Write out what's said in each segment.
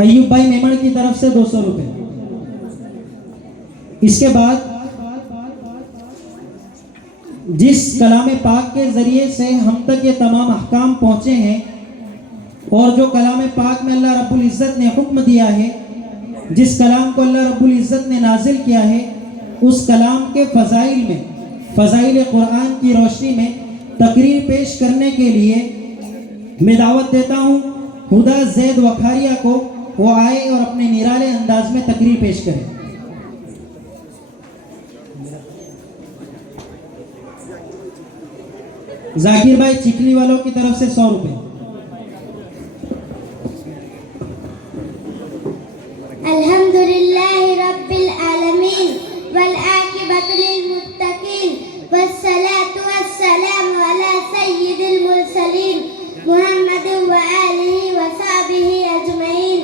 अय्यूब भाई मेमण की तरफ से 200 रुपए। इसके बाद जिस कलाम पाक के जरिए से हम तक ये तमाम अहकाम पहुंचे हैं और जो कलाम पाक में अल्लाह रब्बुल इज़्ज़त ने हुक्म दिया है, जिस कलाम को अल्लाह रब्बुल इज़्ज़त ने नाजिल किया है, उस कलाम के फ़ज़ाइल में, फ़ज़ाइल कुरान की रोशनी में तकरीर पेश करने के लिए मैं दावत देता हूँ हुदा ज़ैद वखारिया को, वो आए और अपने निराले अंदाज में तकरीर पेश करें। जाकिर भाई चिखली वालों की तरफ से 100 रुपए। अल्हम्दुलिल्लाहि रब्बिल आलमीन वल आकिबतु लिल मुत्तकीन वस्सलातु वस्सलामु अला सय्यिदिल मुरसलीन मुहम्मदिन व आलिहि व सहबिहि अजमईन।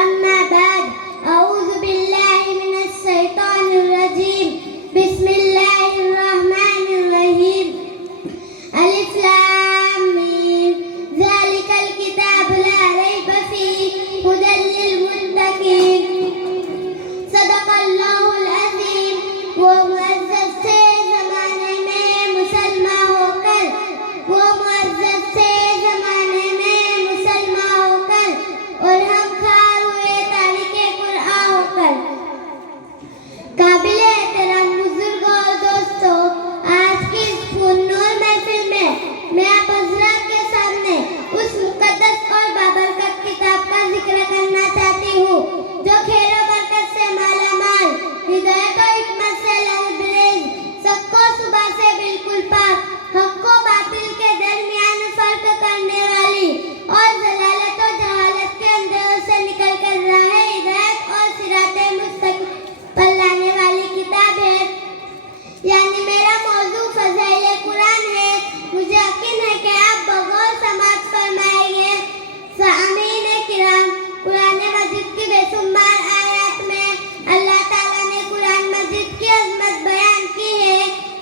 अम्मा बाद अऊज़ु बिल्लाहि मिनश शैतानिर रजीम। बिस्मिल्लाहिर रहमानिर रहीम। अलिफ लाम मीम ज़ालिकल किताबु ला रैब फीहि हुदल लिल मुत्तकीन। सदक़ल्लाहुल अज़ीम। वो मुअज़्ज़ज़ से ज़माने में मुसलमान होकर, वो मुअज़्ज़ज़ से ज़माने में मुसलमान होकर और हम खार हुए तारीक़े कुरआन होकर। काबिल एहतराम बुजुर्गों और दोस्तों, आज की इस पुरनूर महफिल में मैं आप हज़रात के सामने उस मुक़द्दस और बाबरकत किताब का जिक्र करना चाहती हूँ जो खैर और बरकत से मालामाल, हिदायत और हिकमत से लबरेज, सबको सुबह से बिल्कुल पाक, हक़ व बातिल के दरमियान फर्क करने वाली और ज़लालत और जहालत के अंधेरों से निकल कर राह हिदायत और सिराते मुस्तक़ीम पर लाने वाली किताब है। यानी मेरा मौजू फ़ज़ाइल कुरान है। मुझे यकीन है कि आप बगौर समाअत फरमाएंगे। सामीन किराम, कुरान मजीद की बेशुमार आयत में अल्लाह ताला ने कुरान मजीद की अज़मत बयान की है।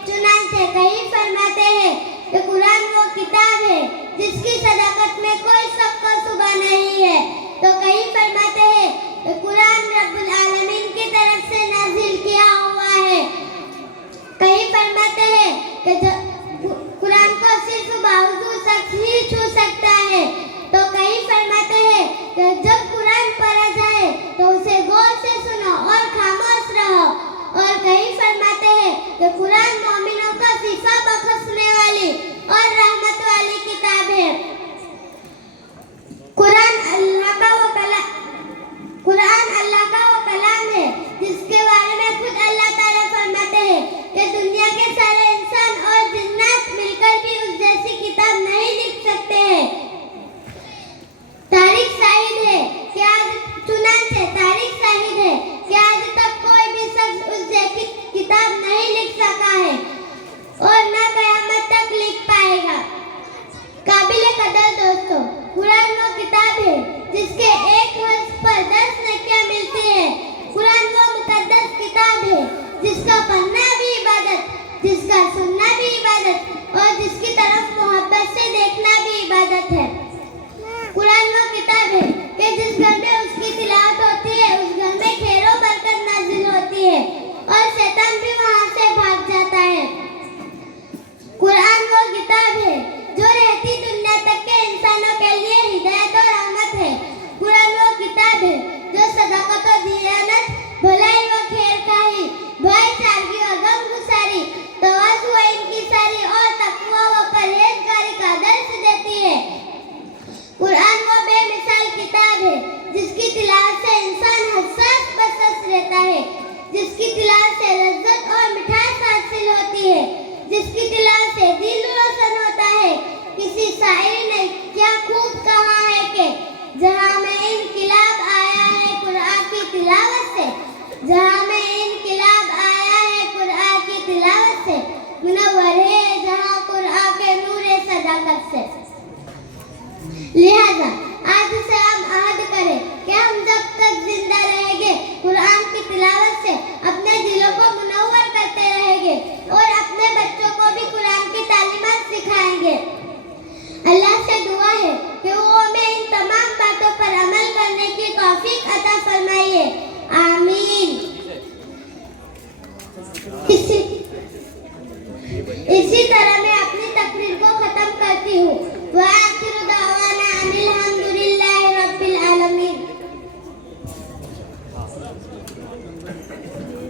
चुनांचे कहीं फरमाते हैं कि कुरान वो किताब है जिसकी सदाकत में कोई शक व शुबा नहीं है, तो कहीं फरमाते हैं कि कुरान रब्बुल आलमीन की तरफ से नाजिल किया हुआ है। कहीं फरमाते हैं कि कुरान को सिर्फ बावजूद शख्स ही छू सकता है, तो कहीं फरमाते हैं कि जब कुरान पढ़ा जाए तो उसे गौर से सुनो और खामोश रहो। और कहीं फरमाते हैं कि कुरान मोमिनों को शिफा बख्शने वाली और रहमत वाली किताब है। कुरान अल्लाह का वो कलाम है जिसके बारे में खुद अल्लाह ताला फरमाते हैं कि दुनिया के सारे इंसान और जिन्नात मिलकर भी उस जैसी किताब नहीं लिख सकते हैं। तारीख शाहिद है कि आज तक कोई भी शख्स उस जैसी किताब नहीं लिख सका है और न क़यामत तक लिख पाएगा। काबिल कदर दोस्तों, कुरान वो किताब है जिसके एक हर्फ पर 10 नेकियां मिलती है। कुरान वो मुक़द्दस किताब है जिसका पढ़ना भी इबादत, जिसका सुनना भी इबादत और जिसकी तरफ मोहब्बत से देखना भी इबादत है। कुरान वो किताब है कि जिस घर में उसकी तिलावत होती है उस घर में खैर और बरकत नाजिल होती है और शैतान भी वहां से भाग जाता है। कुरान वो किताब है जो रहती दुनिया तक के इंसानों के लिए हिदायत और रहमत है। कुरान वो किताब है जो सदाकत और दियानत, भलाई व खैर खाही, भाईचारगी और गमगुसारी, तवाज़ु व इंकिसारी और तक़वा व परहेज़गारी का दर्स देती है। कुरान वो बेमिसाल किताब है जिसकी तिलावत से इंसान हसास बसस रहता है, जिसकी तिलावत से लज्जत और मिठास हासिल होती है, जिसकी तिलावत से दिल रोशन होता है। किसी शायर ने क्या खूब कहा है कि जहाँ में इनकिलाब आया है कुरान की तिलावत से, जहाँ में इनकिलाब आया है कुरान की तिलावत से, मुनव्वर है जहाँ कुरान के नूर सदाकत से। लिहाजा आज से हम अहद करें कि हम जब तक जिंदा रहेंगे कुरान की तिलावत से अपने दिलों को मुनव्वर करते रहेंगे और अपने बच्चों को भी कुरान की तालीमात सिखाएंगे। अल्लाह से दुआ है कि वो हमें इन तमाम बातों पर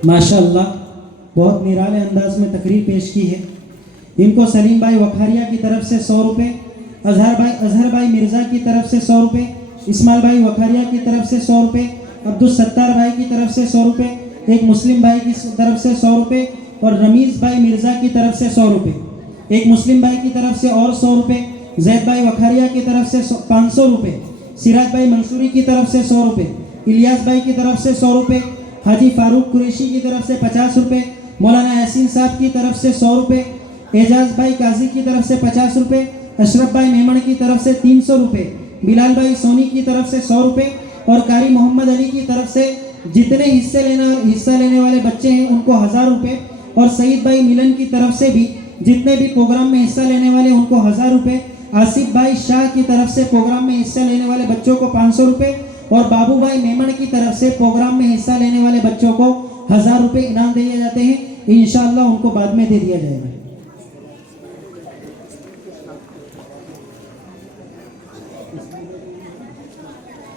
माशाअल्लाह बहुत निराले अंदाज में तकरीर पेश की है। इनको सलीम भाई वखारिया की तरफ से 100 रुपये, अजहर भाई मिर्ज़ा की तरफ से 100 रुपये, इस्माइल भाई वखारिया की तरफ से 100 रुपये, अब्दुल सत्तार भाई की तरफ से 100 रुपये, एक मुस्लिम भाई की तरफ से 100 रुपये और रमीज़ भाई मिर्ज़ा की तरफ से 100 रुपये, एक मुस्लिम भाई की तरफ से और 100 रुपये, जैद भाई वखारिया की तरफ से 500 रुपये, सिराज भाई मंसूरी की तरफ से 100 रुपये, इलियास भाई की तरफ से 100 रुपये, हाजी फारूक कुरैशी की तरफ से 50 रुपये, मौलाना यासीन साहब की तरफ से 100 रुपये, एजाज भाई काजी की तरफ से 50 रुपये, अशरफ भाई मेमन की तरफ से 300 रुपये, बिलाल भाई सोनी की तरफ से 100 रुपये और कारी मोहम्मद अली की तरफ से जितने हिस्सा लेने वाले बच्चे हैं उनको 1000 रुपये और सईद भाई मिलन की तरफ से भी जितने भी प्रोग्राम में हिस्सा लेने वाले उनको 1000 रुपये, आसिफ भाई शाह की तरफ से प्रोग्राम में हिस्सा लेने वाले बच्चों को 500 रुपये और बाबू भाई मेमन की तरफ से प्रोग्राम में हिस्सा लेने वाले बच्चों को 1000 रुपये इनाम दिए जाते हैं। इंशाअल्लाह उनको बाद में दे दिया जाएगा।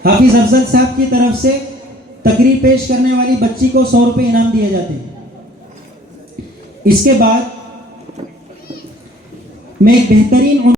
हाफिज अफजल साहब की तरफ से तकरीर पेश करने वाली बच्ची को 100 रुपये इनाम दिए जाते हैं। इसके बाद मैं एक बेहतरीन